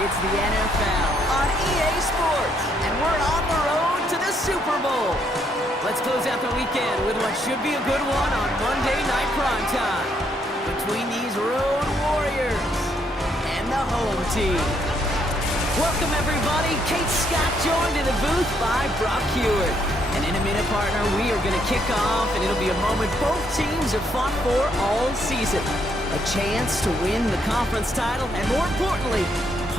It's the NFL on EA Sports, and we're on the road to the Super Bowl. Let's close out the weekend with what should be a good one on Monday Night Primetime between these road warriors and the home team. Welcome, everybody. Kate Scott joined in the booth by Brock Hewitt. And in a minute, partner, we are going to kick off, and it'll be a moment both teams have fought for all season. A chance to win the conference title, and more importantly,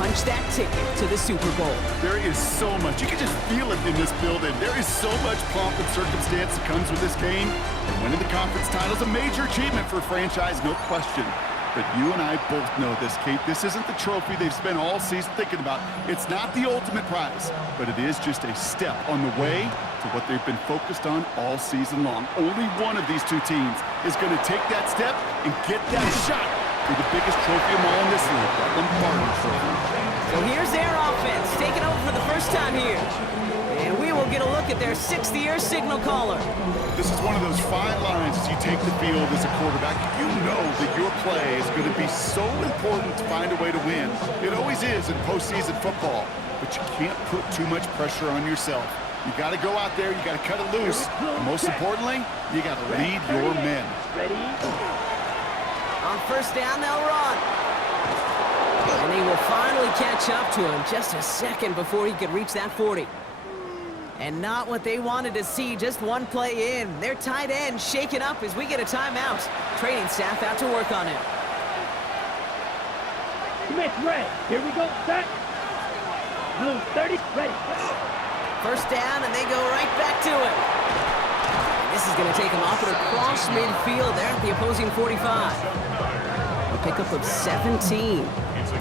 punch that ticket to the Super Bowl. There is so much. You can just feel it in this building. There is so much pomp and circumstance that comes with this game. And winning the conference title is a major achievement for a franchise, no question. But you and I both know this, Kate. This isn't the trophy they've spent all season thinking about. It's not the ultimate prize, but it is just a step on the way to what they've been focused on all season long. Only one of these two teams is going to take that step and get that shot for the biggest trophy of all in this league, the Lombardi Trophy. So here's their offense, taking over for the first time here. And we will get a look at their sixth-year signal caller. This is one of those fine lines as you take the field as a quarterback. You know that your play is going to be so important to find a way to win. It always is in postseason football, but you can't put too much pressure on yourself. You got to go out there, you got to cut it loose, and most importantly, you got to lead your men. Ready? On first down, they'll run. And they will finally catch up to him just a second before he could reach that 40. And not what they wanted to see, just one play in. Their tight end shaken up as we get a timeout. Training staff out to work on him. Smith, ready. Here we go. Set. Blue, 30, ready. First down, and they go right back to him. And this is going to take him off and across midfield there at the opposing 45. A pickup of 17.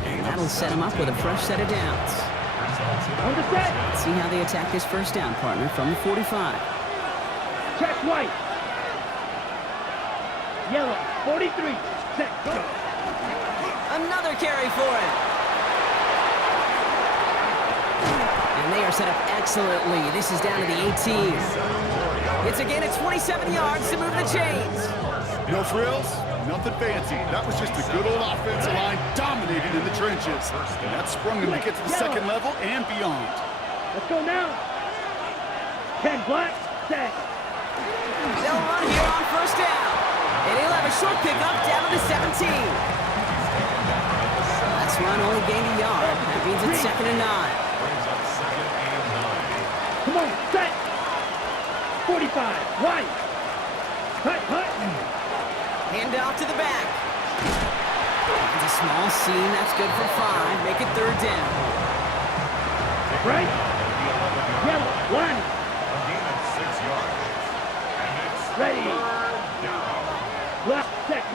And that'll set him up with a fresh set of downs. On the set. Let's see how they attack this first down, partner, from the 45. Check white. Yellow, 43. Set, go. Another carry for him. And they are set up excellently. This is down to the 18. It's again at 27 yards to move the chains. No frills, nothing fancy. That was just a good old offensive line dominating in the trenches. And that sprung them to get to the second level and beyond. Let's go now. 10 black, set. They'll run here on first down. And he'll have a short pickup down to the 17. That's run only gained a yard. That means it's 2nd and 9. Come on, set. 45, right. Hut. Hand off to the back. It's a small seam. That's good for 5. Make it 3rd down. Right. Yellow, line. Ready. Left, set.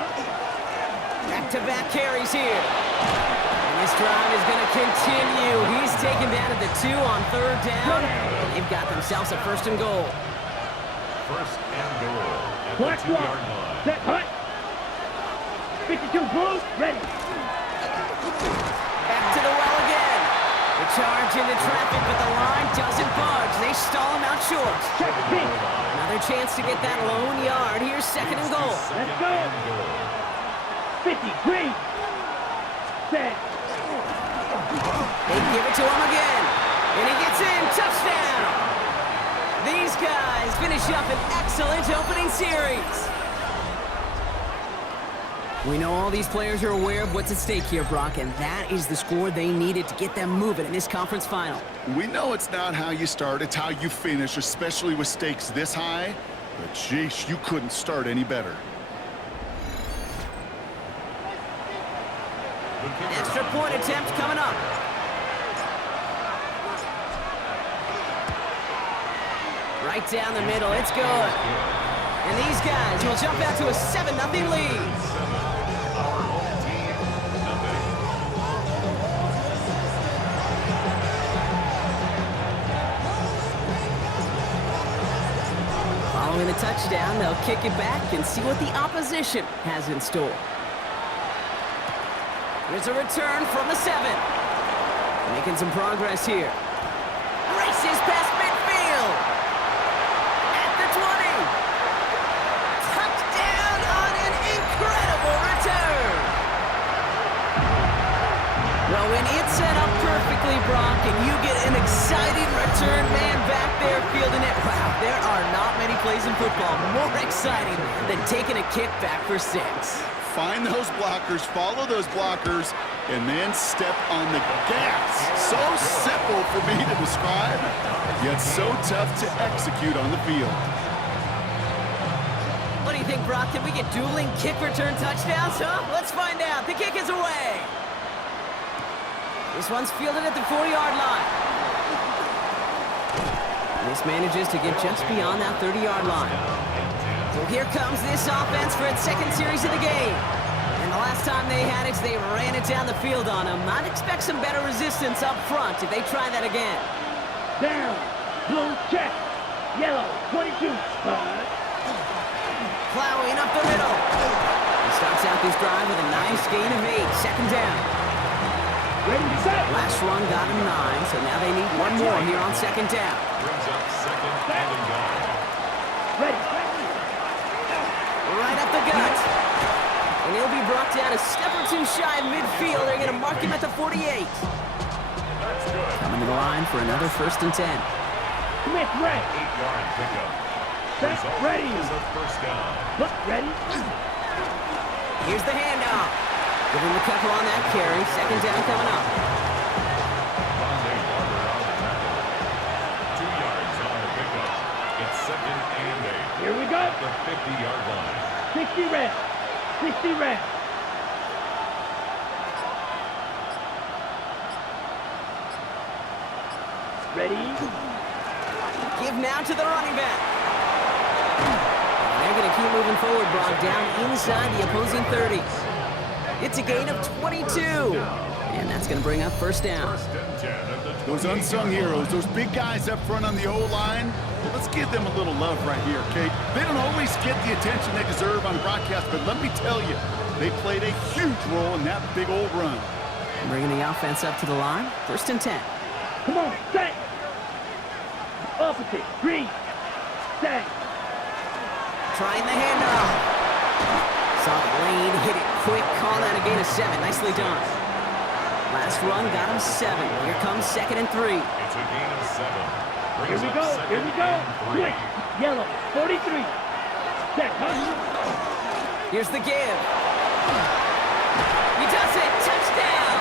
Back-to-back carries here. And this drive is going to continue. He's taken down at the 2 on 3rd down. And they've got themselves a 1st and goal. First and goal at Black the 2-yard wall. line. Set, hut. 52 blue, ready. Back to the well again. The charge into traffic, but the line doesn't budge. They stall him out short. Check pink. Another chance to get that lone yard. Here's 2nd and goal. Let's go. 50 green. Set. They give it to him again. And he gets in. Touchdown. These guys finish up an excellent opening series. We know all these players are aware of what's at stake here, Brock, and that is the score they needed to get them moving in this conference final. We know it's not how you start, it's how you finish, especially with stakes this high. But jeez, you couldn't start any better. Extra point attempt coming up. Right down the middle, it's good. And these guys will jump out to a 7-0 lead. Following the touchdown, they'll kick it back and see what the opposition has in store. Here's a return from the 7. Making some progress here. Races past midfield. At the 20. Touchdown on an incredible return. Well, when it's set up perfectly, Brock, and you get an exciting return man back there fielding it. Wow, there are not many plays in football more exciting than taking a kick back for 6. Find those blockers, follow those blockers, and then step on the gas. So simple for me to describe, yet so tough to execute on the field. What do you think, Brock? Can we get dueling kick return touchdowns, huh? Let's find out. The kick is away. This one's fielded at the 40-yard line. This manages to get just beyond that 30-yard line. So here comes this offense for its second series of the game. And the last time they had it, they ran it down the field on them. I'd expect some better resistance up front if they try that again. Down. Blue check. Yellow. 22. Plowing up the middle. He starts out this drive with a nice gain of 8. Second down. Ready, set. Last run got him 9, so now they need one more here on second down. Brings up second and goal. Ready. Right up the gut. And he'll be brought down a step or two shy of midfield. They're going to mark him at the 48. Coming to the line for another 1st and 10. Smith, ready. 8-yard pickup. Set, Result ready. is a first down. Look, ready. Here's the handoff. Give him a couple on that carry. Second down coming up. Rondé Barber on the tackle. 2 yards on the pickup. It's second and 8. Here we go. At the 50-yard line. 60 red. 60 red. Ready. Give now to the running back. And they're going to keep moving forward, Brock, down inside the opposing 30. It's a gain of 22. And that's going to bring up first down. First and 10 at the 20. Those unsung heroes, those big guys up front on the O-line, well, let's give them a little love right here, okay? They don't always get the attention they deserve on the broadcast, but let me tell you, they played a huge role in that big old run. Bringing the offense up to the line. First and 10. Come on, set. Opposite. Green. Set. Trying the handoff. Soft lane, hit it quick. Call that a gain of 7. Nicely done. Last run got him 7. Here comes second and 3. It's a gain of 7. Here we go. Here we go. Quick. Yellow. 43. Set. Here's the give. He does it. Touchdown.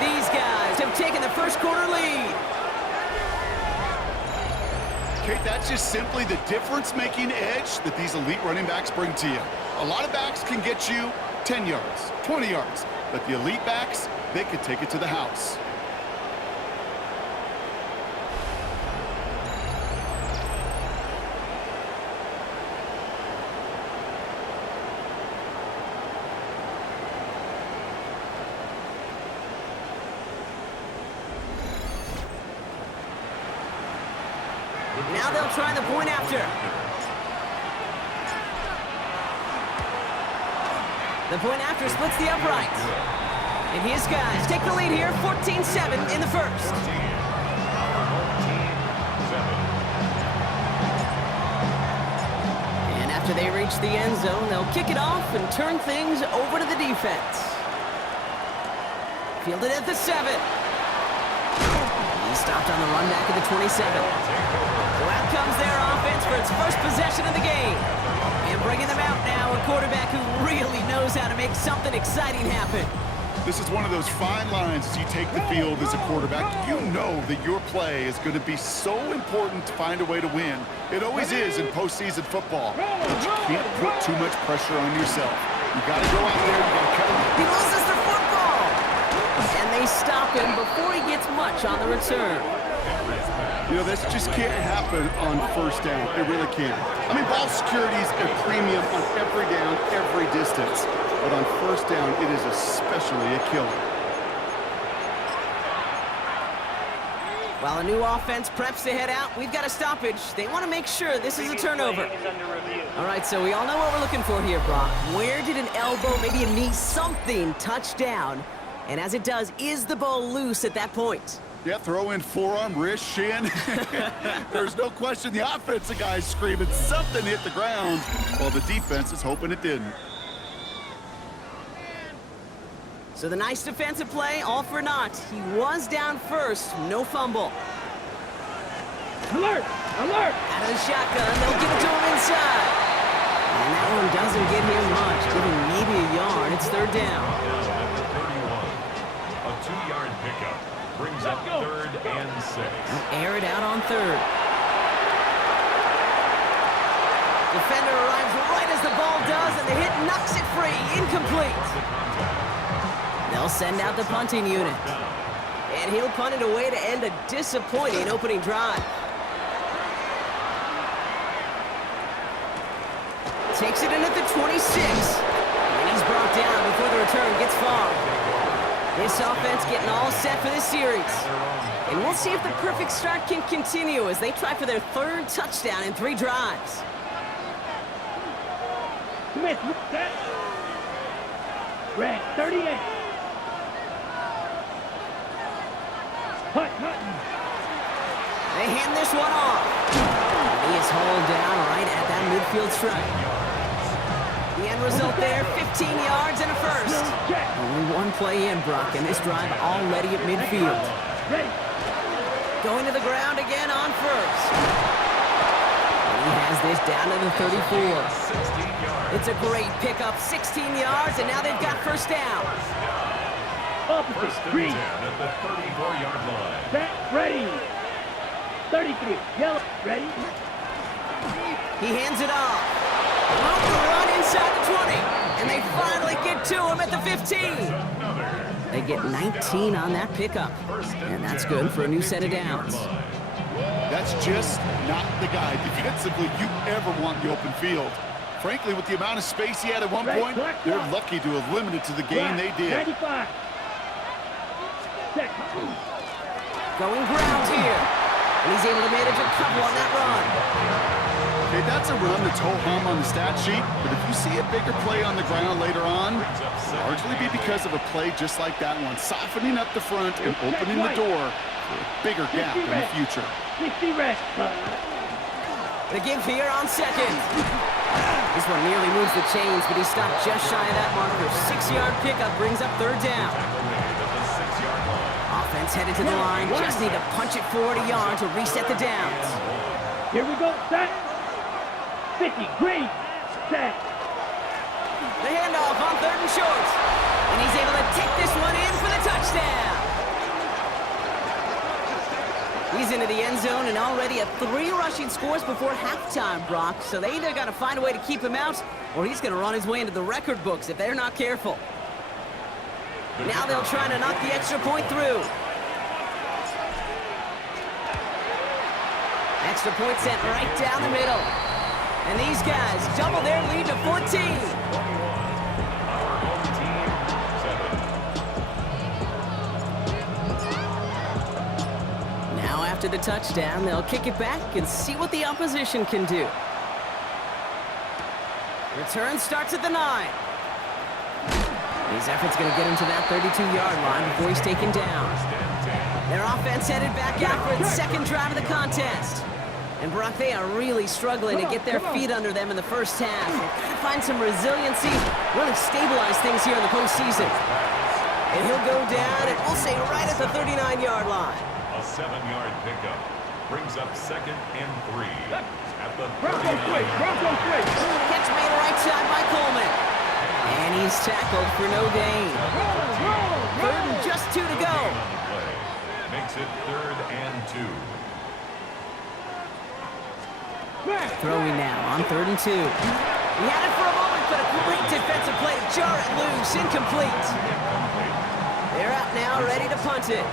These guys have taken the first quarter lead. Okay, that's just simply the difference-making edge that these elite running backs bring to you. A lot of backs can get you 10 yards, 20 yards, but the elite backs, they could take it to the house. Now they'll try the point after. The point after splits the uprights. And his guys take the lead here, 14-7 in the first. And after they reach the end zone, they'll kick it off and turn things over to the defense. Fielded at the 7. He stopped on the run back at the 27. So out comes their offense for its first possession of the game. And bringing them out now, a quarterback who really knows how to make something exciting happen. This is one of those fine lines as you take the field as a quarterback. You know that your play is going to be so important to find a way to win. It always is in postseason football. But you can't put too much pressure on yourself. You got to go out there, you got to cut him. He loses the football. And they stop him before he gets much on the return. You know, this just can't happen on first down. It really can't. I mean, ball security is a premium on every down, every distance. But on first down, it is especially a killer. While a new offense preps to head out, we've got a stoppage. They want to make sure this is a turnover. All right, so we all know what we're looking for here, Brock. Where did an elbow, maybe a knee, something touch down? And as it does, is the ball loose at that point? Yeah, throw in forearm, wrist, shin. There's no question the offensive guy's screaming something hit the ground while the defense is hoping it didn't. So the nice defensive play, all for naught. He was down first, no fumble. Alert! Alert! Out of the shotgun, they'll give it to him inside. And that one doesn't get him much, giving maybe a yard. It's third down. At the 31. A 2-yard pickup brings up 3rd and 6. Air it out on third. Defender arrives right as the ball does, and the hit knocks it free. Incomplete. They'll send out the punting unit. And he'll punt it away to end a disappointing opening drive. Takes it in at the 26. And he's brought down before the return gets far. This offense getting all set for this series. And we'll see if the perfect start can continue as they try for their 3rd touchdown in 3 drives. Smith, set. Red, 38. Hutton. They hand this one off. He is hauled down right at that midfield stripe. The end result there, 15 yards and a first. Only one play in, Brock, and this drive already at midfield. Ready. Going to the ground again on first. And he has this down to the 34. 16 yards. It's a great pickup, 16 yards, and now they've got first down. Opposite, 1st and 10 green. at the 34-yard line. Set, ready. 33, yellow, ready. He hands it off. On the run inside the 20. And they finally get to him at the 15. They get 19 on that pickup. And that's good for a new set of downs. That's just not the guy defensively you ever want in the open field. Frankly, with the amount of space he had at one point, they're lucky to have limited to the game they did. 95. Set. Going ground here. And he's able to manage a couple on that run. Okay, that's a run that's ho-hum on the stat sheet, but if you see a bigger play on the ground later on, largely be because of a play just like that one, softening up the front and opening the door for a bigger gap in the future. 60 rest. The give here on second. This one nearly moves the chains, but he stopped just shy of that marker. 6-yard pickup brings up third down. Offense headed to the line. Just need to punch it 40 yards to reset the downs. Here we go, set. 50, green, set. The handoff on 3rd and short. And he's able to take this one in for the touchdown. He's into the end zone and already at 3 rushing scores before halftime, Brock. So they either got to find a way to keep him out, or he's going to run his way into the record books if they're not careful. Now they'll try to knock the extra point through. Extra point sent right down the middle. And these guys double their lead to 14. Now after the touchdown, they'll kick it back and see what the opposition can do. Return starts at the 9. His effort's going to get him to that 32-yard line before he's taken down. Their offense headed back out for its 2nd drive of the contest. And Brock, they are really struggling to get their feet under them in the first half. They've got to find some resiliency, really stabilize things here in the postseason. And he'll go down, and we'll say right at the 39-yard line. A 7-yard pickup brings up 2nd and 3 at the 39. Bronco switch. Catch made right side by Coleman. And he's tackled for no gain. 3rd and just 2 to go. Makes it 3rd and 2. Throwing now on 3rd and 2. He had it for a moment, but a great defensive play to jar it loose. Incomplete. They're out now, ready to punt it.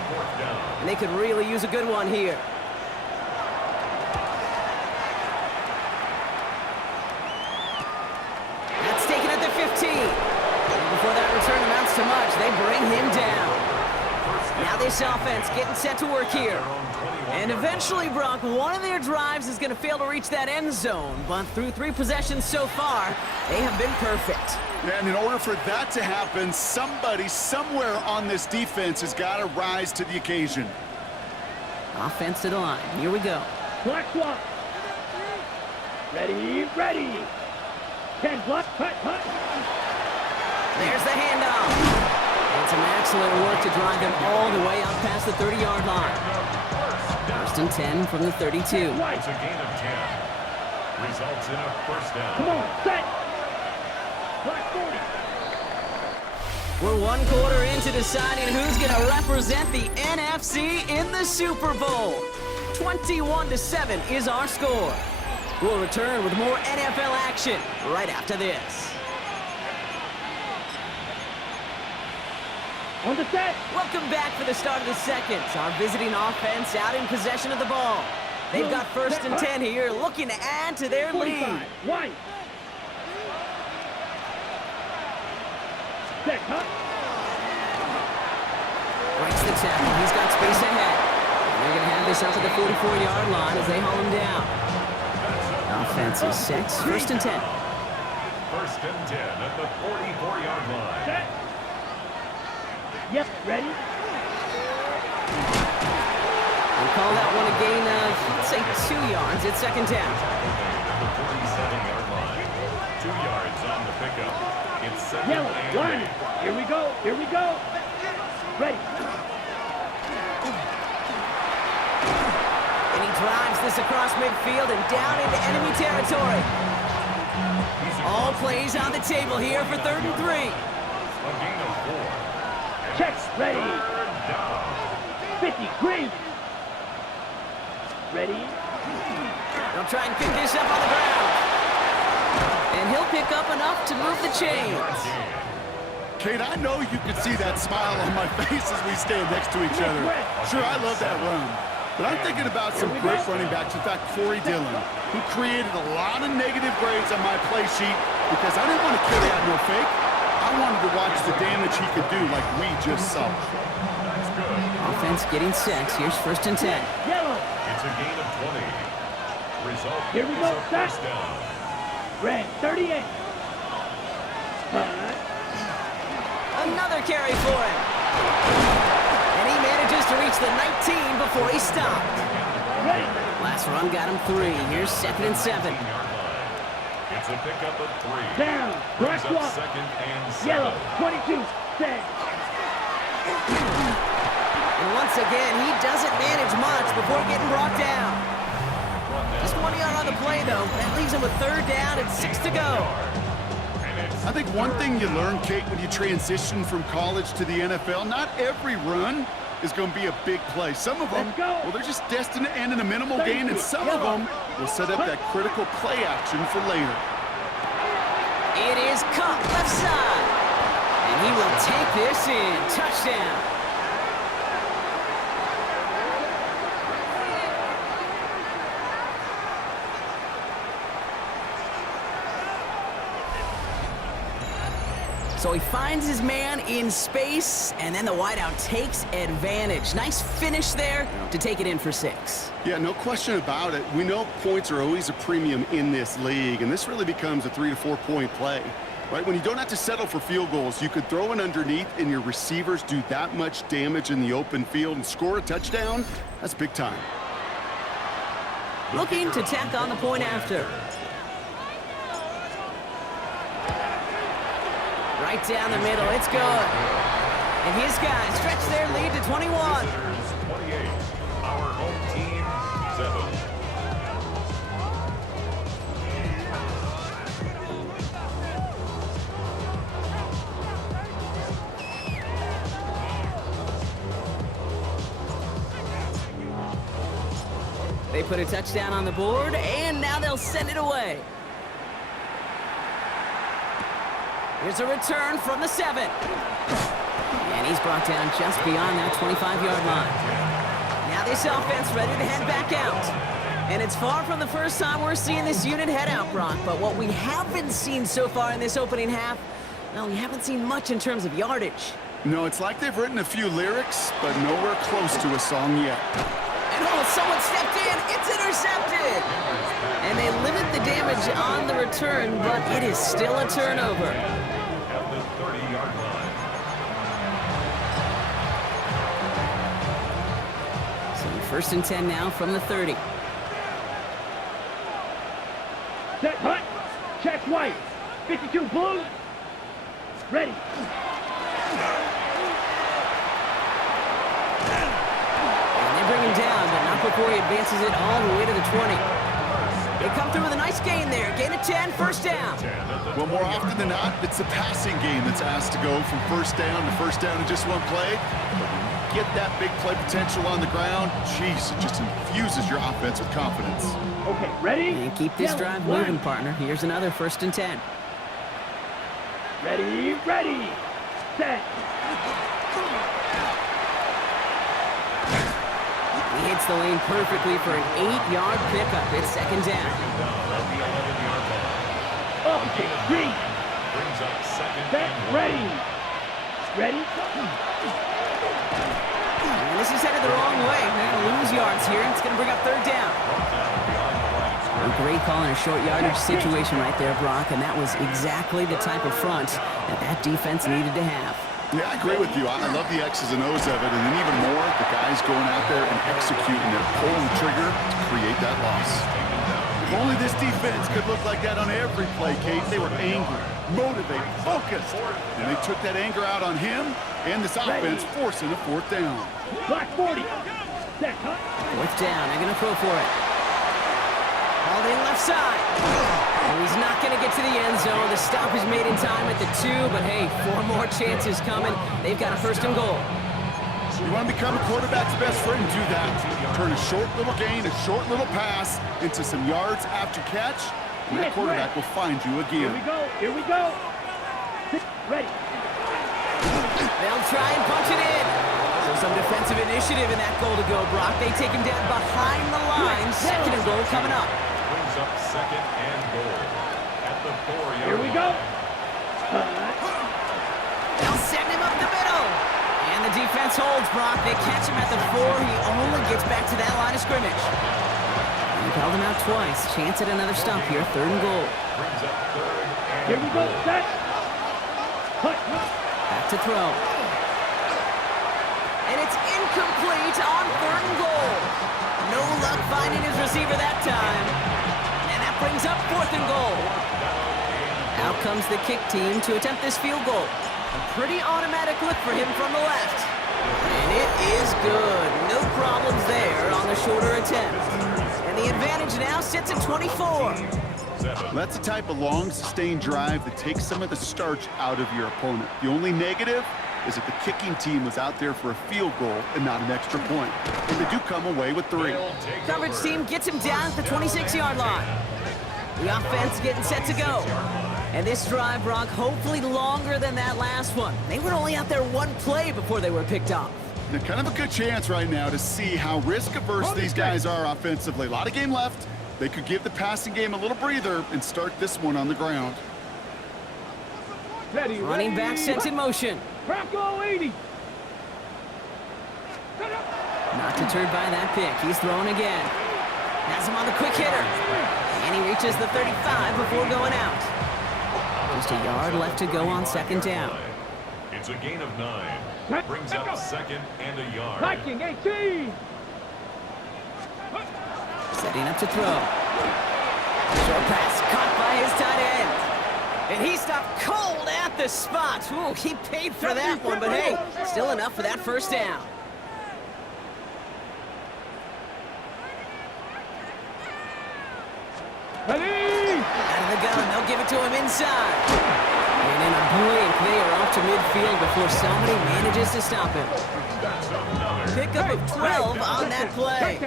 And they could really use a good one here. That's taken at the 15. And before that return amounts to much, they bring him down. Now this offense getting set to work here. And eventually, Brock, one of their drives is going to fail to reach that end zone. But through 3 possessions so far, they have been perfect. And in order for that to happen, somebody somewhere on this defense has got to rise to the occasion. Offense to the line. Here we go. Black swap. Ready, ready. 10 block, cut. There's the handoff. It's a Excellent work to drive them all the way out past the 30-yard line. First and 10 from the 32. It's a gain of 10. Results in a first down. Come on, set. Black 40. We're one quarter into deciding who's going to represent the NFC in the Super Bowl. 21-7 is our score. We'll return with more NFL action right after this. On the set. Welcome back for the start of the second. Our visiting offense out in possession of the ball. They've got first and 10 here, looking to add to their lead. White. Set, huh? Breaks the tackle. He's got space ahead. And they're going to have this up at the 44-yard line as they haul him down. Offense is set. First and 10. First and 10 at the 44-yard line. Set. Yep, ready? We'll call that one a gain of, let's say, 2 yards. It's second down. The 47-yard line. 2 yards on the pickup. It's second Yellow, and line. 8. Here we go. Here we go. Ready. And he drives this across midfield and down into enemy territory. All plays on the table here for 3rd and 3. A gain of 4. Check. Ready. 50. Green. Ready. They'll try and pick this up on the ground. And he'll pick up enough to move the chains. Kate, I know you can see that smile on my face as we stand next to each other. Sure, I love that run. But I'm thinking about some great running backs. In fact, Corey Dillon, who created a lot of negative grades on my play sheet because I didn't want to carry out no fake. I wanted to watch the damage he could do like we just saw. That's good. Offense getting set. Here's first and 10. Yellow. It's a gain of 20. Result Here we is go, a set. first down. Red. 38. Another carry for him. And he manages to reach the 19 before he stopped. Ready. Last run got him 3. Here's second and 7. 15-yard line. It's a pickup of 3. Down. Brings Black up block. second and 7. Yellow. 22. Set. And once again, he doesn't manage much before getting brought down. Just 1 yard on the play, though. That leaves him with 3rd down and 6 to go. I think one thing you learn, Kate, when you transition from college to the NFL, not every run is going to be a big play. Some of them, Let's go. well, they're just destined to end in a minimal gain, and some of them will set up that critical play action for later. It is caught left side. And he will take this in. Touchdown. So he finds his man in space, and then the wideout takes advantage. Nice finish there to take it in for 6. Yeah, no question about it. We know points are always a premium in this league, and this really becomes a 3 to 4 point play. Right? When you don't have to settle for field goals, you could throw it underneath and your receivers do that much damage in the open field and score a touchdown. That's big time. Looking to tack on the point after. Right down the middle, it's good. And his guys stretch their lead to 21. Visitors 28. Our home team 7. They put a touchdown on the board, and now they'll send it away. Here's a return from the 7. And he's brought down just beyond that 25-yard line. Now this offense ready to head back out. And it's far from the first time we're seeing this unit head out, Brock. But what we haven't seen so far in this opening half, well, we haven't seen much in terms of yardage. No, it's like they've written a few lyrics, but nowhere close to a song yet. And oh, someone stepped in. It's intercepted. And they limit the damage on the return, but it is still a turnover. At the 30-yard line. So first and 10 now from the 30. Set. Hut. Check white. 52 blue. Ready. before he advances it all the way to the 20. They come through with a nice gain there. Gain of 10, first down. Well, more often than not, it's the passing game that's asked to go from first down in just one play. But when you get that big play potential on the ground, geez, it just infuses your offense with confidence. Okay, ready? And keep this drive moving, partner. Here's another 1st and 10. Ready, ready, set. He hits the lane perfectly for an 8-yard pickup. It's 2nd down. Okay, green. Brings up second Set, and ready. Ready? And this is headed the wrong way. They're going to lose yards here. It's going to bring up 3rd down. A great call in a short yardage situation right there, Brock, and that was exactly the type of front that defense needed to have. Yeah, I agree with you. I love the X's and O's of it, and then even more, the guys going out there and executing it, pulling the trigger to create that loss. If only this defense could look like that on every play, Kate. They were angry, motivated, focused, and they took that anger out on him and this offense, forcing a 4th down. Black 40. Set, huh? 4th down. They're going to throw for it. Hauled in left side. And he's not going to get to the end zone. The stop is made in time at the 2, but hey, 4 more chances coming. They've got a 1st and goal. You want to become a quarterback's best friend, do that. Turn a short little gain, a short little pass into some yards after catch, and that quarterback will find you again. Here we go. Ready. They'll try and punch it in. So some defensive initiative in that goal to go, Brock. They take him down behind the line. 2nd and goal coming up. Brings up second and goal at the 4-yard Here we go. They'll send him up the middle. And the defense holds, Brock. They catch him at the 4. He only gets back to that line of scrimmage. They've held him out twice. Chance at another stop here. 3rd and goal. Brings up 3rd and Here we go. Set. Back to throw. And it's incomplete on 3rd and goal. No luck finding his receiver that time. And that brings up 4th and goal. Out comes the kick team to attempt this field goal. A pretty automatic look for him from the left. And it is good. No problems there on the shorter attempt. And the advantage now sits at 24. That's the type of long, sustained drive that takes some of the starch out of your opponent. The only negative is that the kicking team was out there for a field goal and not an extra point. And they do come away with 3. Coverage team gets him down at the 26-yard line. The offense getting set to go. And this drive, Brock, hopefully longer than that last one. They were only out there 1 play before they were picked off. They're kind of a good chance right now to see how risk-averse these guys are offensively. A lot of game left. They could give the passing game a little breather and start this one on the ground. Ready. Running back sent in motion. Bronco 80. Not deterred by that pick. He's throwing again. Has him on the quick hitter. And he reaches the 35 before going out. Just a yard left to go on 2nd down. It's a gain of 9. Brings up 2nd and a yard. Viking 18. Setting up to throw. Short pass caught by his tight end. And he stopped cold at the spot. Ooh, he paid for that one, but hey, still enough for that 1st down. Ready. Out of the gun, they'll give it to him inside. And in a blink, they are off to midfield before somebody manages to stop him. Pickup of 12 on that play.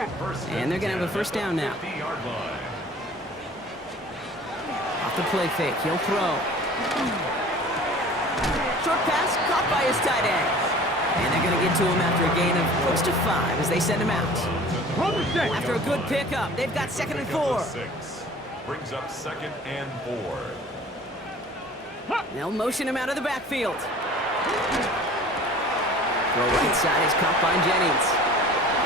And they're going to have a 1st down now. Off the play fake, he'll throw. Short pass caught by his tight end. And they're going to get to him after a gain of close to 5 as they send him out. After a good pickup, they've got 2nd and 4. Brings up 2nd and 4. They'll motion him out of the backfield. Throw right side is caught by Jennings.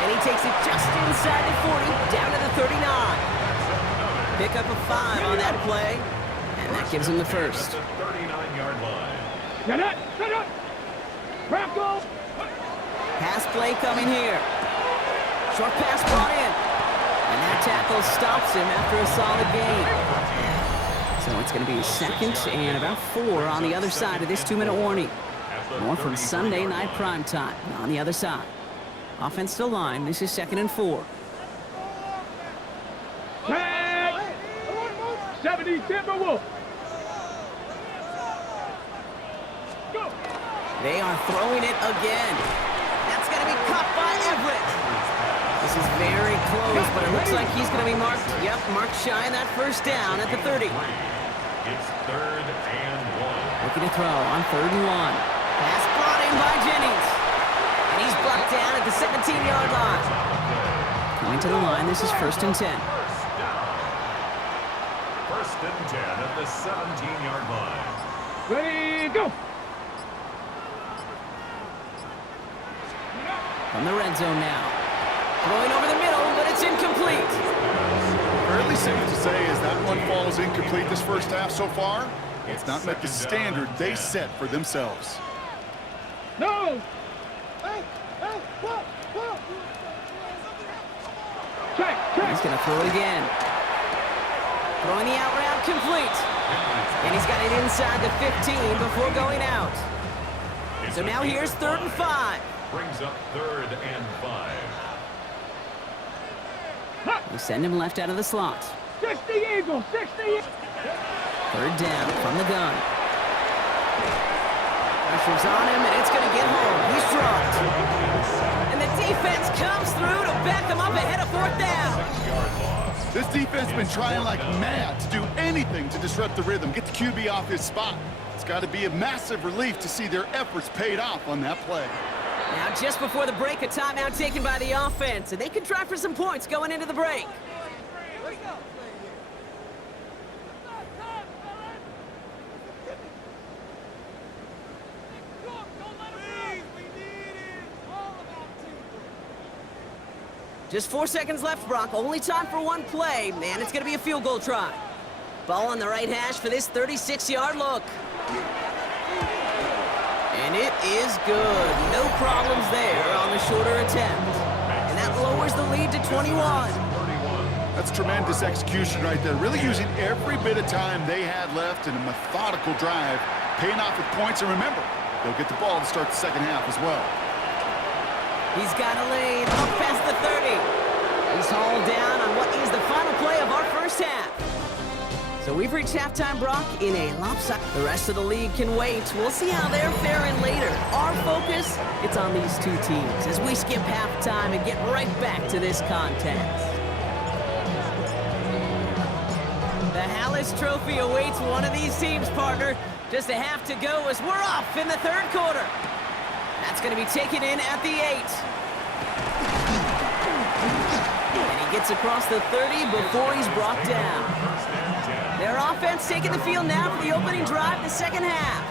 And he takes it just inside the 40, down to the 39. Pickup of 5 on that play. And that gives him the 1st. The 39-yard line. Set up. Bronco. Pass play coming here. Short pass brought in. And that tackle stops him after a solid gain. So it's going to be 2nd and about 4 on the other side of this 2-minute warning. More from Sunday night primetime on the other side. Offense to line. This is 2nd and 4. Ready, Timberwolf. Go. They are throwing it again. That's going to be caught by Everett. This is very close, but it looks like he's going to be marked. Yep, marked shy in that first down at the 30. It's 3rd and 1. Looking to throw on 3rd and 1. Pass brought in by Jennings. And he's brought down at the 17-yard line. Going to the line, this is 1st and 10. 1st and 10 at the 17-yard line. Ready, go. From the red zone now. Throwing over the middle, but it's incomplete. Fairly safe to say as that one falls incomplete this first half so far. It's not met the standard they set for themselves. No. Check. He's going to throw it again. Throwing the out route complete. And he's got it inside the 15 before going out. So now here's 3rd and 5. Brings up 3rd and 5. They send him left out of the slot. 60 Eagles, 60. 3rd down from the gun. Pressure's on him, and it's going to get home. He's dropped. And the defense comes through to back him up ahead of 4th down. This defense has been trying like mad to do anything to disrupt the rhythm, get the QB off his spot. It's got to be a massive relief to see their efforts paid off on that play. Now, just before the break, a timeout taken by the offense, and they can try for some points going into the break. Just 4 seconds left, Brock. Only time for one play, and it's going to be a field goal try. Ball on the right hash for this 36-yard look. And it is good. No problems there on the shorter attempt. And that lowers the lead to 21. That's tremendous execution right there. Really using every bit of time they had left in a methodical drive, paying off with points. And remember, they'll get the ball to start the second half as well. He's got a lane up past the 30. He's hauled down on what is the final play of our first half. So we've reached halftime, Brock, in a lopsided. The rest of the league can wait. We'll see how they're faring later. Our focus, it's on these two teams as we skip halftime and get right back to this contest. The Hallis Trophy awaits one of these teams, partner. Just a half to go as we're off in the 3rd quarter. That's going to be taken in at the 8. And he gets across the 30 before he's brought down. Their offense taking the field now for the opening drive, the second half.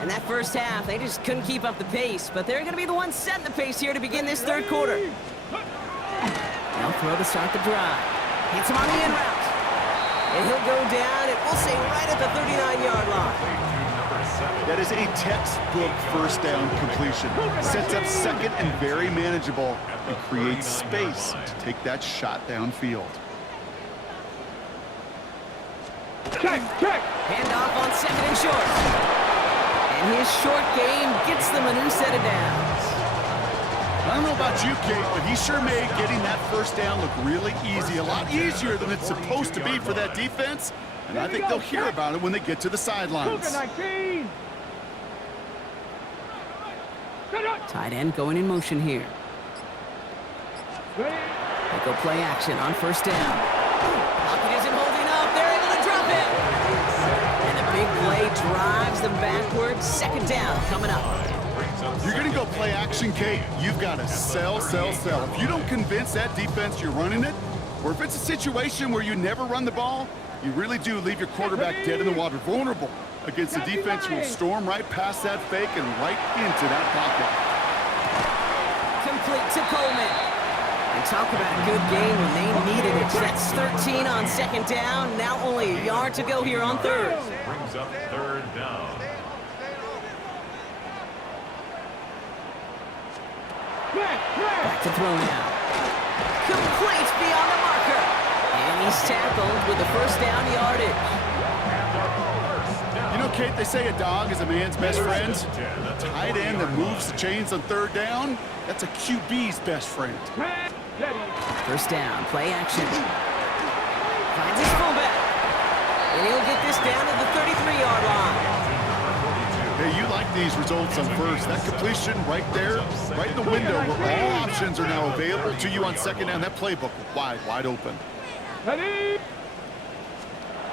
And that first half, they just couldn't keep up the pace, but they're going to be the ones setting the pace here to begin this 3rd quarter. They'll throw to start the drive. Hits him on the in route. And he'll go down, and we'll say right at the 39-yard line. That is a textbook first down completion. Sets up second and very manageable and creates space to take that shot downfield. Check. Handoff on 2nd and short. And his short game gets them a new set of downs. I don't know about you, Kate, but he sure made getting that first down look really easy. A lot easier than it's supposed to be for that defense. And I think they'll hear about it when they get to the sidelines. Tight end going in motion here. They go play action on 1st down. Lockett isn't holding up. They're able to drop him. And the big play drives them backwards. 2nd down coming up. You're going to go play action, Kate. You've got to sell. If you don't convince that defense you're running it, or if it's a situation where you never run the ball, you really do leave your quarterback dead in the water, vulnerable against a defense who will storm right past that fake and right into that pocket. Complete to Coleman. And talk about a good game when they needed it. That's 13 on 2nd down. Now only a yard to go here on 3rd. Brings up 3rd down. Back to throw now. Complete beyond the marker. And he's tackled with the 1st down yardage. You know, Kate, they say a dog is a man's best friend. A tight end that moves the chains on 3rd down, that's a QB's best friend. 1st down, play action. Finds his fullback. And he'll get this down to the 33-yard line. Hey, you like these results on first. That completion right there, right in the window where all options are now available to you on second down. That playbook wide open. Ready?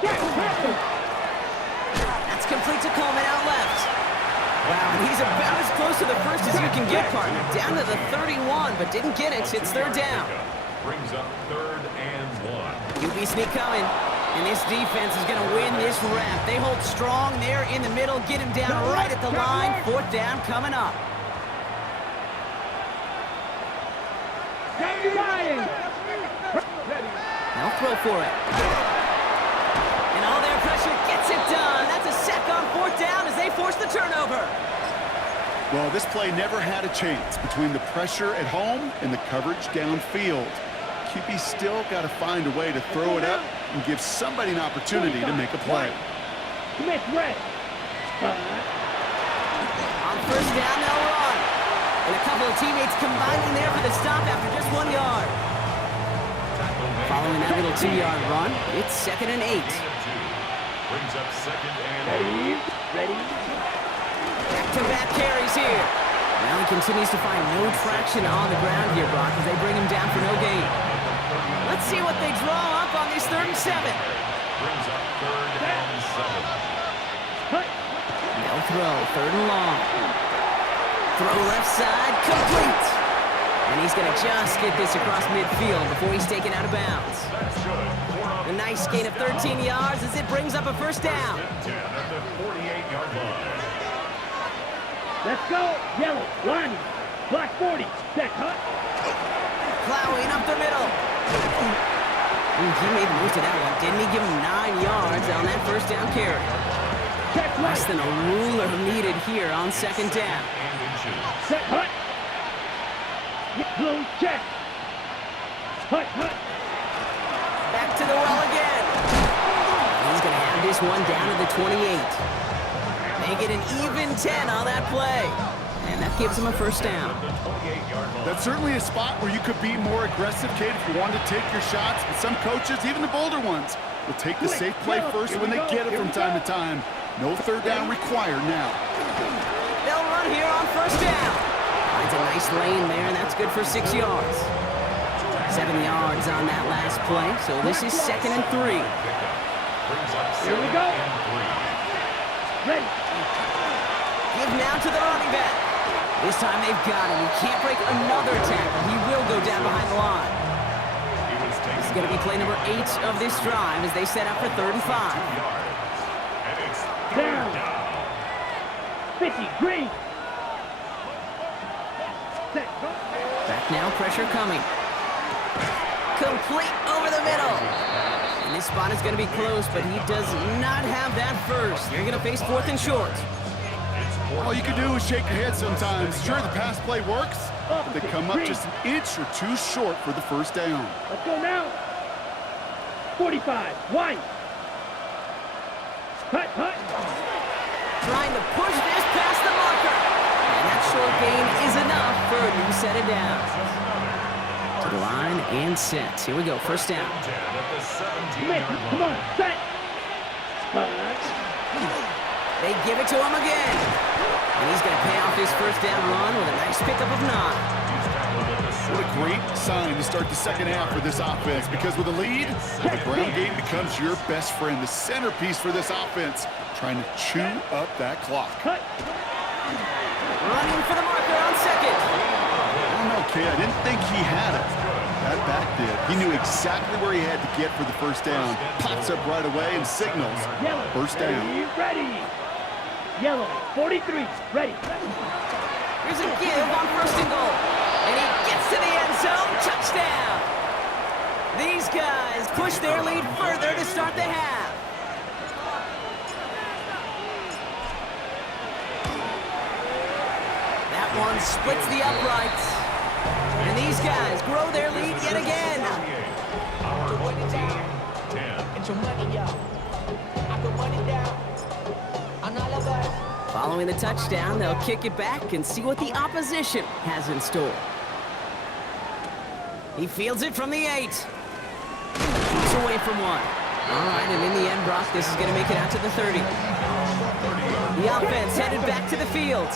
Check. That's complete to Coleman out left. Wow, and he's about as close to the first as you can get, partner. Down to the 31, but didn't get it. It's third down. Brings up 3rd and 1. QB sneak coming. And this defense is going to win this rep. They hold strong there in the middle. Get him down right at the line. 4th down coming up. They'll throw for it. And all their pressure gets it done. That's a sack on 4th down as they force the turnover. Well, this play never had a chance between the pressure at home and the coverage downfield. QB still got to find a way to throw it up and give somebody an opportunity to make a play. Smith red. On 1st down, they'll run. And a couple of teammates combining there for the stop after just 1 yard. Following that little 2-yard run, it's 2nd and 8. Brings up 2nd and 8. Ready. Back-to-back carries here. Now he continues to find no traction on the ground here, Brock, as they bring him down for no gain. Let's see what they draw up on this 3rd and 7. Brings up 3rd and 7. They'll throw 3rd and long. Throw left side, complete. And he's going to just get this across midfield before he's taken out of bounds. That's good. A nice gain of 13 yards as it brings up a 1st down. 10 at the 48-yard line. Let's go. Yellow. Line. Black 40. Set. Hut. Plowing up the middle. He made most of that one. Didn't he give him 9 yards on that 1st down carry? Check Less right. than a ruler needed here on 2nd down. Set. Hut. Blue. Check. Hut. Back to the well again. He's going to have this one down to the 28. They get an even 10 on that play. And that gives him a 1st down. That's certainly a spot where you could be more aggressive, Kate, if you wanted to take your shots. But some coaches, even the bolder ones, will take the safe play first when they get it from time to time. No 3rd down required now. They'll run here on 1st down. Finds a nice lane there, and that's good for 6 yards. 7 yards on that last play, so this is 2nd and 3. Here we go. Ready. Give now to the running back. This time they've got him. He can't break another tackle. He will go down behind the line. This is going to be play number 8 of this drive as they set up for 3rd and 5. Down. 50. Green. Set. Back now, pressure coming. Complete over the middle. And this spot is going to be close, but he does not have that first. You're going to face 4th and short. All you can do is shake your head sometimes. Sure, the pass play works, but they come up just an inch or 2 short for the 1st down. Let's go now. 45. Wide. Hut. Trying to push this past the marker. And that short gain is enough for a new set of downs. To the line and set. Here we go, 1st down. Smith, come on, set. They give it to him again. And he's going to pay off his 1st down run with a nice pickup of 9. What a great sign to start the 2nd half for this offense, because with a lead, the ground game becomes your best friend, the centerpiece for this offense, trying to chew up that clock. Cut. Running for the marker on 2nd. I don't know, Kay, I didn't think he had it. That back did. He knew exactly where he had to get for the 1st down. Pops up right away and signals. Yellow. 1st down. Ready. Yellow. 43. Ready. Here's a give on 1st and goal. And he gets to the end zone. Touchdown. These guys push their lead further to start the half. That one splits the uprights. And these guys grow their lead yet again. Following the touchdown, they'll kick it back and see what the opposition has in store. He fields it from the 8. Keeps away from one. All right, and in the end, Brock, this is going to make it out to the 30. The offense headed back to the field.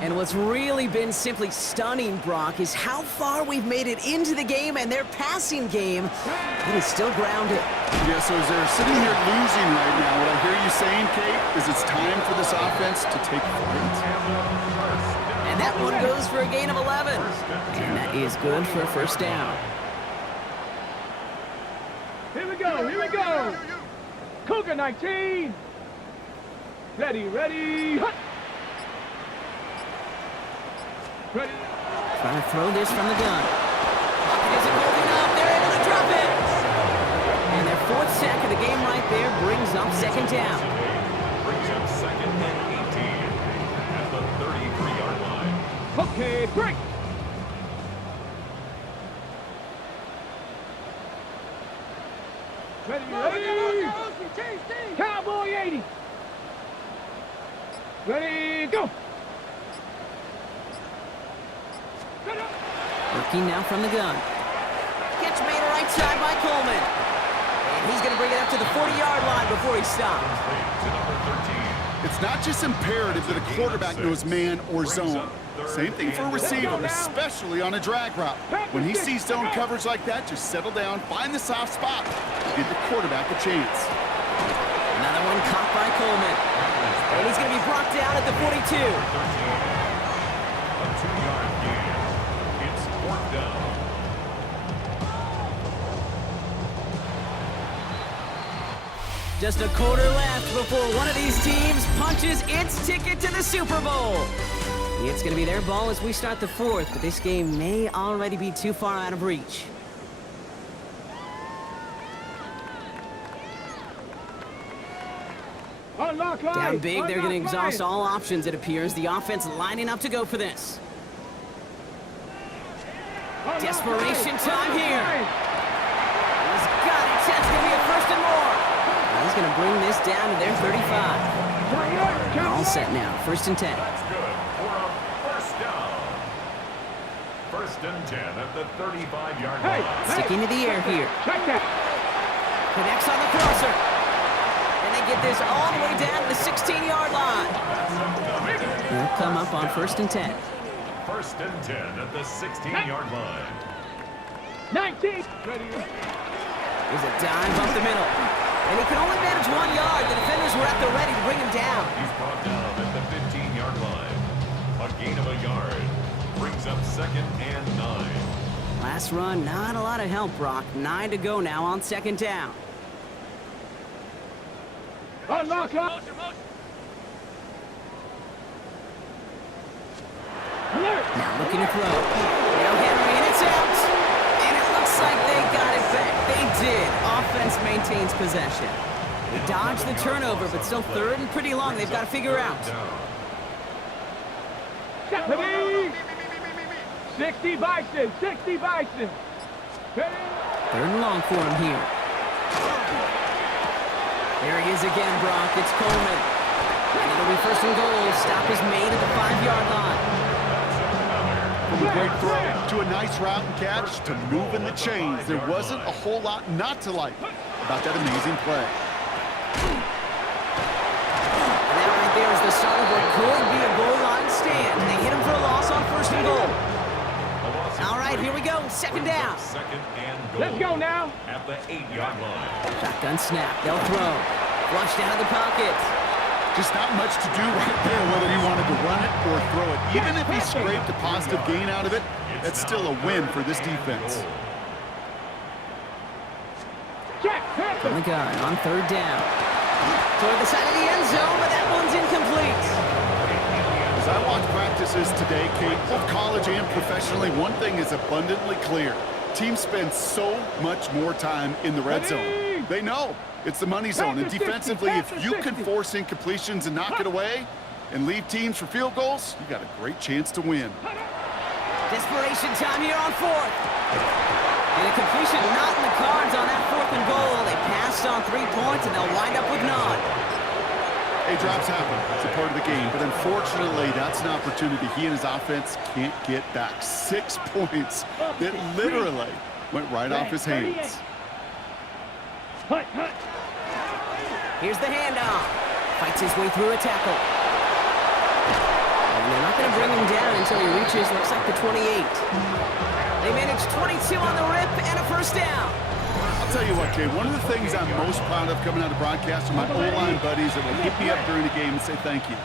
And what's really been simply stunning, Brock, is how far we've made it into the game, and their passing game, it is still grounded. Yeah, so as they're sitting here losing right now, what I hear you saying, Kate, is it's time for this offense to take flight. And that one goes for a gain of 11. And that is good for a first down. Here we go, here we go. Cougar 19. Ready, ready, hut. Ready. Trying to throw this from the gun. Pocket isn't holding up. They're able to drop it. And their fourth sack of the game right there brings up second down. Brings up second and 18 at the 33-yard line. Okay, break. Ready, ready. Cowboy 80. Ready, go. Working now from the gun. Catch made right side by Coleman. And he's going to bring it up to the 40-yard line before he stops. It's not just imperative that a quarterback knows man or zone. Same thing for a receiver, especially on a drag route. When he sees zone coverage like that, just settle down, find the soft spot, give the quarterback a chance. Another one caught by Coleman. And he's going to be brought down at the 42. A 2-yard gain. It's fourth down. Just a quarter left before one of these teams punches its ticket to the Super Bowl. It's going to be their ball as we start the fourth, but this game may already be too far out of reach. Down big, they're going to exhaust all options, it appears. The offense lining up to go for this. Desperation time here. He's got it. That's going to be a first and more. And he's going to bring this down to their 35. All set now. First and 10. That's good for a first down. First and 10 at the 35-yard line. Sticking to the air here. Check that. Connects on the crosser. And they get this all the way down to the 16-yard line. They'll come up on first and 10. First and 10 at the 16-yard line. 19. Ready. There's a dive up the middle. And he can only manage 1 yard. The defenders were at the ready to bring him down. He's brought down at the 15-yard line. A gain of a yard. Brings up second and 9. Last run, not a lot of help, Brock. 9 to go now on second down. Unlock up. Now looking to throw. Now Henry, and it's out. And it looks like they got it back. They did. Offense maintains possession. They dodged the turnover, but still third and pretty long. They've got to figure out. 60 Bison, 60 Bison. Third and long for him here. There he is again, Brock. It's Coleman. And it'll be first and goal. Stop is made at the 5-yard line. From a great throw to a nice route and catch to moving the chains, there wasn't a whole lot not to like about that amazing play. And that right there is the start of what could be a goal line stand. They hit him for a loss on first and goal. All right, here we go. Second down. Second and goal. Let's go now. At the 8-yard line. Shotgun snap. They'll throw. Flushed out of the pocket. Just not much to do right there, whether he wanted to run it or throw it. Even if he scraped a positive gain out of it, that's still a win for this defense. From the gun on third down. Toward the side of the end zone, but that one's incomplete. As I watch practices today, Kate, both college and professionally, one thing is abundantly clear. Teams spend so much more time in the red zone. They know it's the money zone, and defensively, if you can force incompletions and knock it away and leave teams for field goals, you got a great chance to win. Desperation time here on fourth. And a completion not in the cards on that fourth and goal. They passed on 3 points, and they'll wind up with none. Hey, drops happen. It's a part of the game. But unfortunately, that's an opportunity he and his offense can't get back. 6 points that literally went right off his hands. Hut, hut. Here's the handoff. Fights his way through a tackle. And they're not going to bring him down until he reaches, looks like the 28. They managed 22 on the rip and a first down. I'll tell you what, Kay, one of the things I'm most proud of coming out of broadcast are my O-line buddies that will hit me up during the game and say thank you.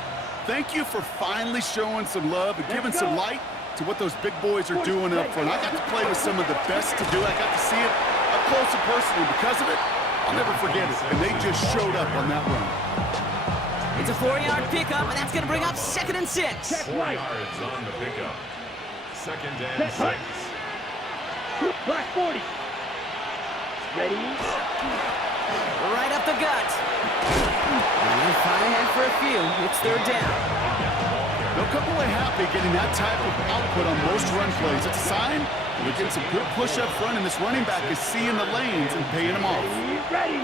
Thank you for finally showing some love and giving some light to what those big boys are doing up front. I got to play with some of the best to do it. I got to see it up close and personal. Because of it, I'll never forget it. And they just showed up on that run. It's a 4-yard pickup, and that's going to bring up 2nd and 6. 4 yards on the pickup. 2nd and 6. Black 40. Ready? Right up the gut. And they fire ahead for a few. It's 3rd down. They'll come away happy getting that type of output on most run plays. It's a sign we're getting some good push up front, and this running back is seeing the lanes and paying them off. Ready.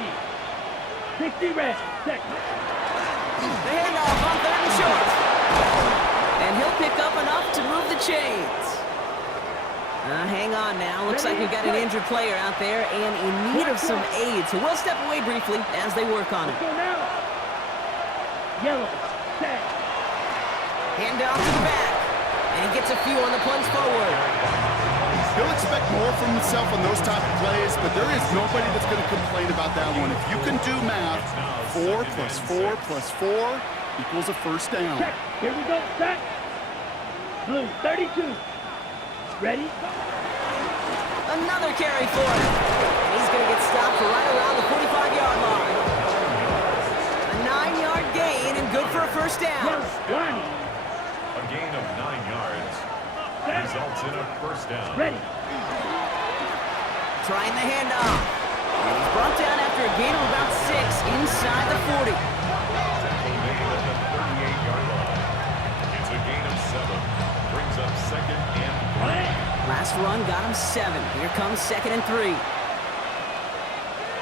60 red. Set. The handoff on 3rd and short. And he'll pick up enough to move the chains. Hang on now. Looks like we've got an injured player out there and in need of some aid. So we'll step away briefly as they work on it. Go now. Yellow. Set. Handoff to the back. And he gets a few on the plunge forward. He'll expect more from himself on those type of plays, but there is nobody that's going to complain about that one. If you can do math, 4 plus 4 plus 4 equals a first down. Check. Here we go. Set. Blue 32. Ready? Another carry for him. He's going to get stopped right around the 45-yard line. A 9-yard gain and good for a first down. A gain of 9 yards results in a first down. Ready? Trying the handoff. And he's brought down after a gain of about 6 inside the 40. Tackle made at the 38-yard line. It's a gain of 7. Brings up 2nd and 3. Last run got him 7. Here comes 2nd and 3.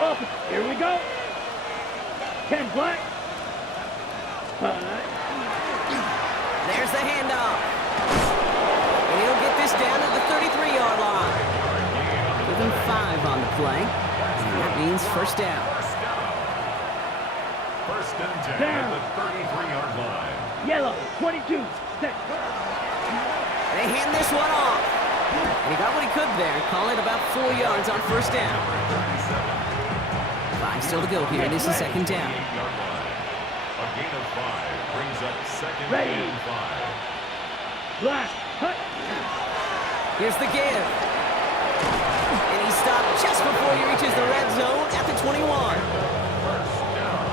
Up. Here we go. 10 black. There's the handoff. And he'll get this down at the 33-yard line. Give him 5 on the play. And that means first down. First and 10 at the 33-yard line. Yellow 22. Set. They hand this one off. And he got what he could there. Call it about 4 yards on first down. 5 still to go here. This is 2nd down. A gain of 5 brings up 2nd Ready. and 5. Black. Hut. Here's the give. And he stopped just before he reaches the red zone at the 21.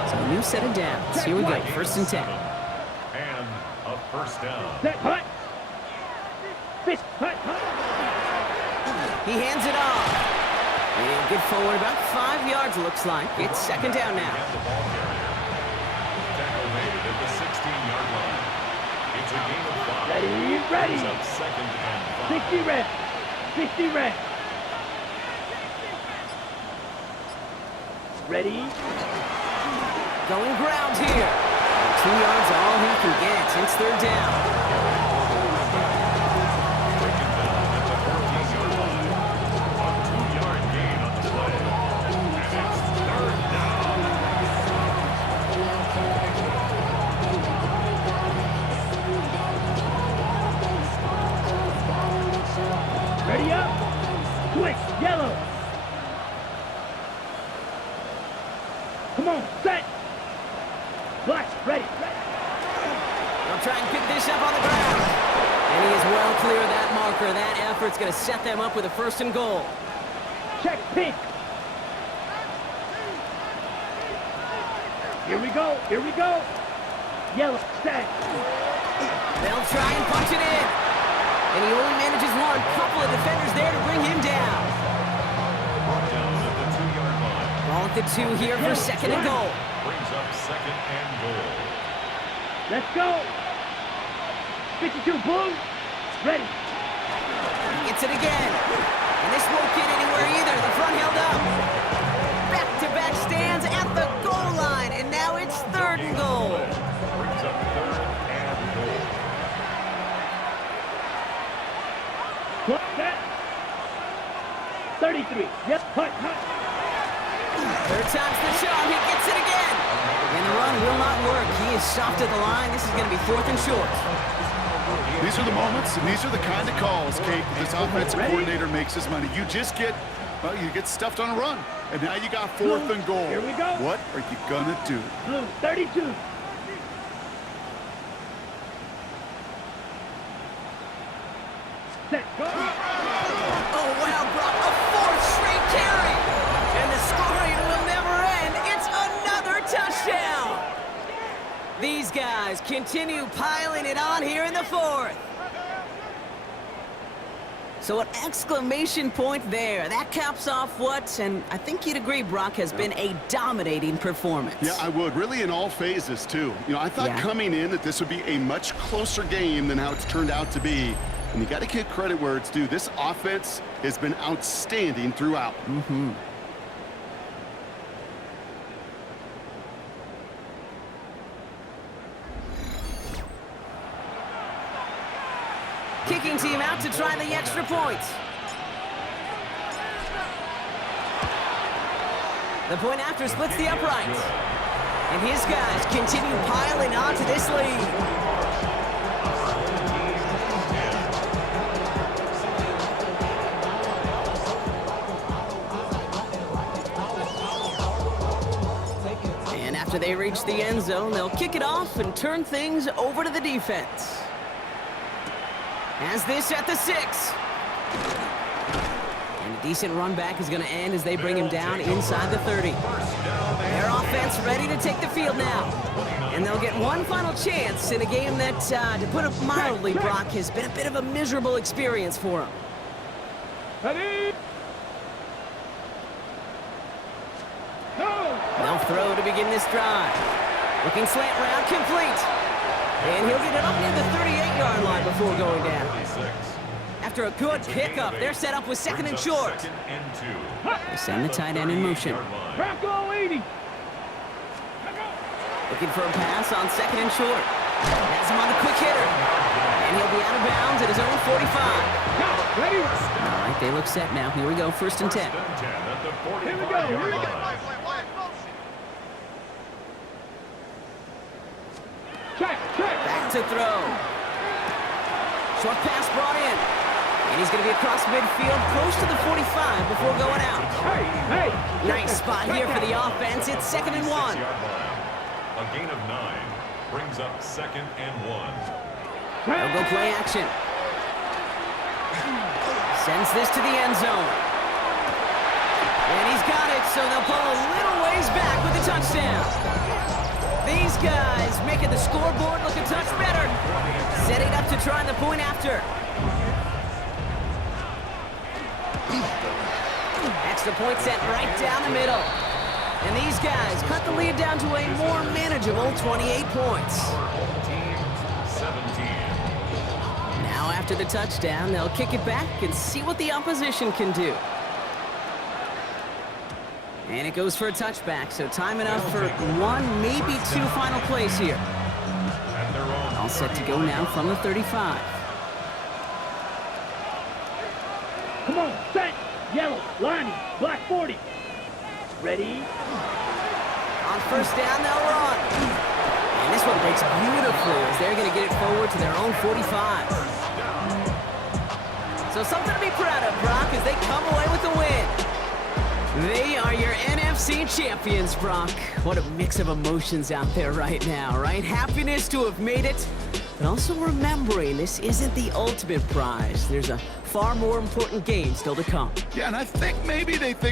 So a new set of downs. Here we go. 1st and 10. And a first down. Set. Hut. Fish. Hut. Hut. He hands it off. And he'll get forward about 5 yards, looks like. It's 2nd down now. And the ball carrier. Tackle made at the 16-yard line. It's a gain of 5. Ready. Ready. Brings up 2nd and 5. 60 red. 60 red. Ready? Going ground here. 2 yards all he can get. It's 3rd down. Breaking down at the 14-yard line. A 2-yard gain on the play. And it's 3rd down. Ready up. Switch. Yellow. Come on. Set. Black. Ready. They'll try and pick this up on the ground. And he is well clear of that marker. That effort's going to set them up with a 1st and goal. Check pink. Here we go. Here we go. Yellow. Set. They'll try and punch it in. And he only manages one. Couple of defenders there to bring him down. Brought down at the 2-yard line. Ball at the 2 here for 2nd and goal. Brings up 2nd and goal. Let's go. 52 blue. Ready. He gets it again. And this won't get anywhere either. The front held up. Back-to-back stands at the goal line. And now it's 3rd and goal. Brings up 3rd and goal. Set. 33. Yep. Hut. Hut. 3rd time's the charm. He gets it again. and run will not work. He is stopped at the line. This is going to be 4th and short. These are the moments, and these are the kind of calls, Kate, that this offensive coordinator makes his money. You just get, well, you get stuffed on a run, and now you got 4th and goal. Here we go. What are you gonna do? Blue, 32. Set, go. Oh, wow, Brock, a 4th straight carry. And the scoring will never end. It's another touchdown. These guys continue piling it on here in the 4th. So an exclamation point there. That caps off what, and I think you'd agree, Brock, has been a dominating performance. Yeah, I would. Really in all phases, too. You know, I thought coming in that this would be a much closer game than how it's turned out to be. And you got to give credit where it's due. This offense has been outstanding throughout. Kicking team out to try the extra point. The point after splits the uprights. And his guys continue piling on to this lead. And after they reach the end zone, they'll kick it off and turn things over to the defense. As this at the 6. And a decent run back is going to end as they bring him down inside the 30. Their offense ready to take the field now. And they'll get one final chance in a game that, to put it mildly, Brock, has been a bit of a miserable experience for him. Ready? Go. They'll throw to begin this drive. Looking slant route complete. And he'll get it up near the 38-yard line before going down. After a good pickup, they're set up with 2nd and short. They send the tight end in motion. Bronco 80. Looking for a pass on 2nd and short. Has him on the quick hitter. And he'll be out of bounds at his own 45. Ready? All right, they look set now. Here we go, 1st and 10. Here we go. Here we go. Check. Back to throw. Short pass brought in. And he's going to be across midfield, close to the 45 before going out. Hey. Nice spot here for the offense. It's 2nd and 1. A gain of 9 brings up 2nd and 1. They'll go play action. Sends this to the end zone. And he's got it, so they'll pull a little ways back with the touchdown. These guys making the scoreboard look a touch better. Setting up to try the point after. Extra point set right down the middle. And these guys cut the lead down to a more manageable 28 points. 17. Now after the touchdown, they'll kick it back and see what the opposition can do. And it goes for a touchback, so time enough for 1, maybe 2 final plays here. All set to go now from the 35. Come on, set. Yellow, lining, black 40. Ready? On 1st down, they'll run. And this one breaks beautifully as they're going to get it forward to their own 45. So something to be proud of, Brock, as they come away with the win. They are your NFC champions, Brock. What a mix of emotions out there right now, right? Happiness to have made it, but also remembering this isn't the ultimate prize. There's a far more important game still to come. Yeah, and I think maybe they think